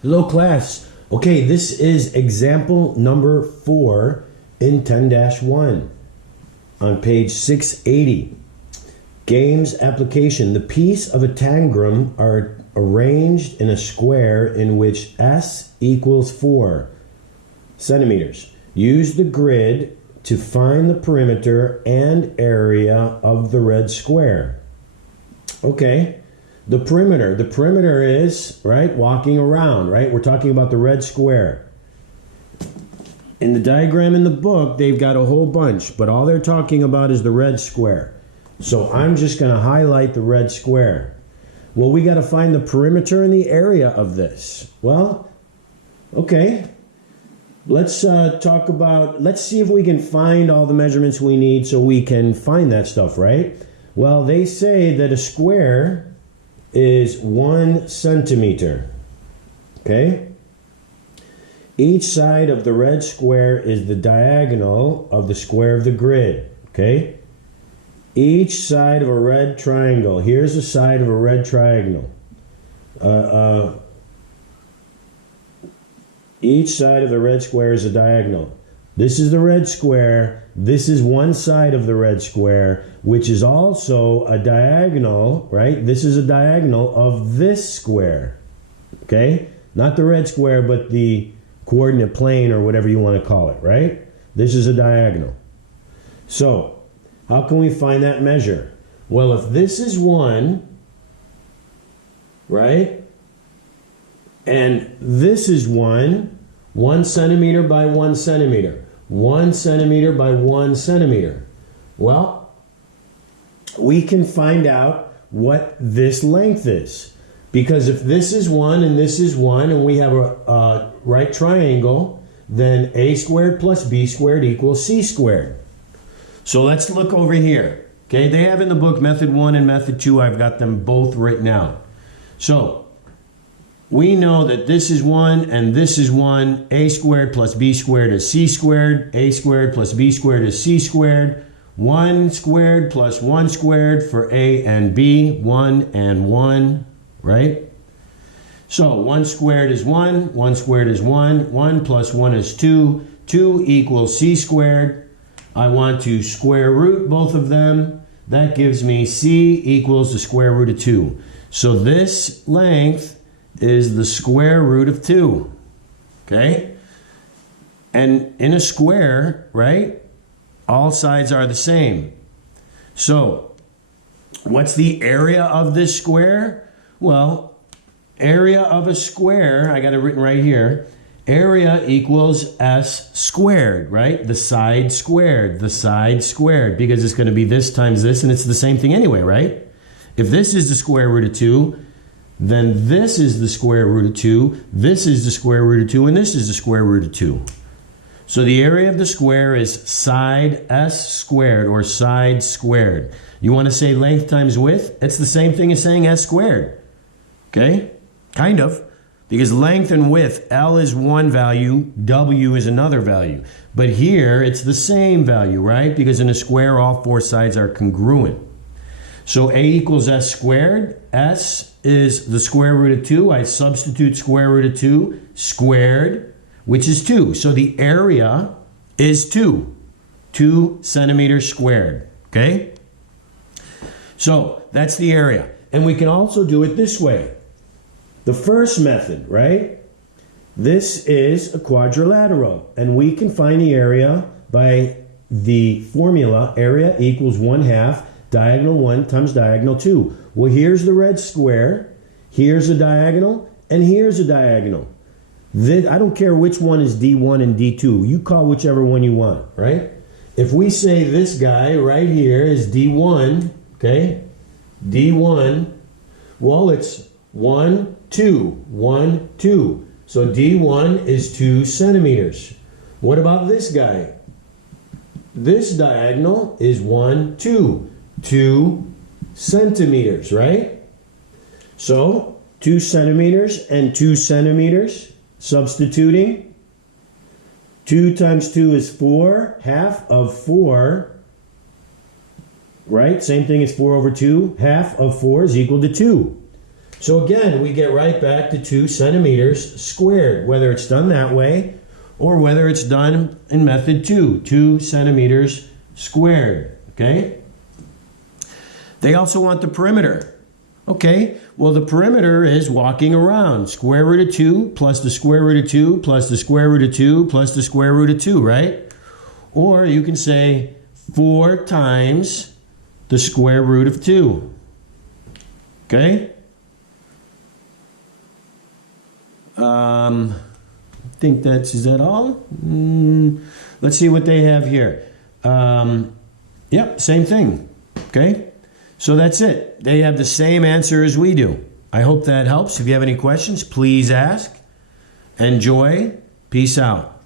Hello class. Okay, this is example number 4 in 10-1 on page 680. Games application. The piece of a tangram are arranged in a square in which S equals 4 centimeters. Use the grid to find the perimeter and area of the red square. Okay. The perimeter is, right, walking around, right? We're talking about the red square. In the diagram in the book, they've got a whole bunch, but all they're talking about is the red square. So I'm just going to highlight the red square. Well, we got to find the perimeter and the area of this. Well, okay. Let's see if we can find all the measurements we need so we can find that stuff, right? Well, they say that a square is 1 centimeter. Okay? Each side of the red square is the diagonal of the square of the grid. Okay? Each side of a red triangle. Here's the side of a red triangle. Each side of the red square is a diagonal. This is the red square. This is one side of the red square, which is also a diagonal, right? This is a diagonal of this square, okay? Not the red square, but the coordinate plane or whatever you want to call it, right? This is a diagonal. So, how can we find that measure? Well, if this is 1, right? And this is 1 centimeter by 1 centimeter. 1 centimeter by 1 centimeter. Well, we can find out what this length is. Because if this is 1 and this is 1 and we have a right triangle, then a squared plus b squared equals c squared. So let's look over here. Okay, they have in the book method 1 and method 2. I've got them both written out. So we know that this is 1 and this is 1. A squared plus b squared is c squared. A squared plus b squared is c squared. 1 squared plus 1 squared for a and b. 1 and 1, right? So 1 squared is 1. 1 squared is 1. 1 plus 1 is 2. 2 equals c squared. I want to square root both of them. That gives me c equals the square root of 2. So this length is the square root of 2, okay? And in a square, right, all sides are the same. So what's the area of this square? Well, area of a square, I got it written right here, area equals s squared, right? The side squared, because it's going to be this times this, and it's the same thing anyway, right? If this is the square root of 2, then this is the square root of 2, this is the square root of 2, and this is the square root of 2. So the area of the square is side s squared, or side squared. You want to say length times width? It's the same thing as saying s squared. Okay? Kind of. Because length and width, L is one value, W is another value. But here, it's the same value, right? Because in a square, all 4 sides are congruent. So A equals S squared. S is the square root of 2. I substitute square root of 2 squared, which is 2. So the area is 2. 2 centimeters squared. Okay? So that's the area. And we can also do it this way. The first method, right? This is a quadrilateral. And we can find the area by the formula area equals 1/2 diagonal 1 times diagonal 2. Well, here's the red square, here's a diagonal, and here's a diagonal. I don't care which one is D1 and D2. You call whichever one you want, right? If we say this guy right here is D1, okay? D1, well, it's 1, 2, 1, 2. So D1 is 2 centimeters. What about this guy? This diagonal is 1, 2. 2 centimeters, right? So 2 centimeters and 2 centimeters, substituting. 2 times 2 is 4, half of 4, right? Same thing as 4 over 2. Half of 4 is equal to 2. So again, we get right back to 2 centimeters squared, whether it's done that way or whether it's done in method 2, 2 centimeters squared, okay? They also want the perimeter. Okay, well the perimeter is walking around. Square root of 2 plus the square root of 2 plus the square root of 2 plus the square root of 2, right? Or you can say 4 times the square root of 2. Okay? I think is that all? Let's see what they have here. Yep, same thing. Okay? So that's it. They have the same answer as we do. I hope that helps. If you have any questions, please ask. Enjoy. Peace out.